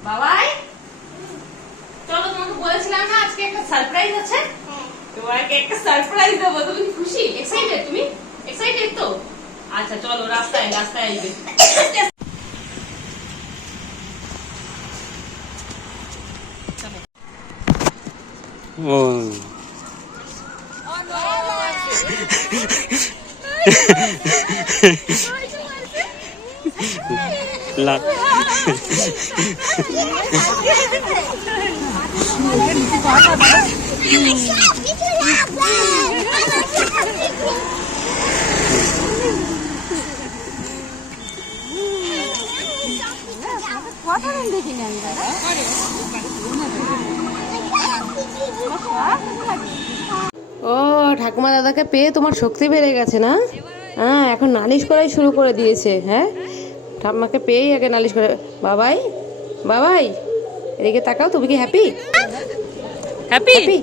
বাবাই চলো তোমাকে বলেছিলাম না আজকে একটা সারপ্রাইজ আছে তোমাকে একটা সারপ্রাইজ দেবো তুমি খুশি এক্সাইটেড তুমি এক্সাইটেড তো আচ্ছা চলো রাস্তায় রাস্তায় আইবে ও, ঠাকুমা দাদাকে পেয়ে তোমার শক্তি বেড়ে গেছে না? হ্যাঁ এখন নালিশ করাই শুরু করে দিয়েছে হ্যাঁ? ঠাম্মাকে পেয়েই আগে নালিশ করে বাবাই বাবাই এদিকে তাকাও তুমি কি হ্যাপি হ্যাপি হ্যাপি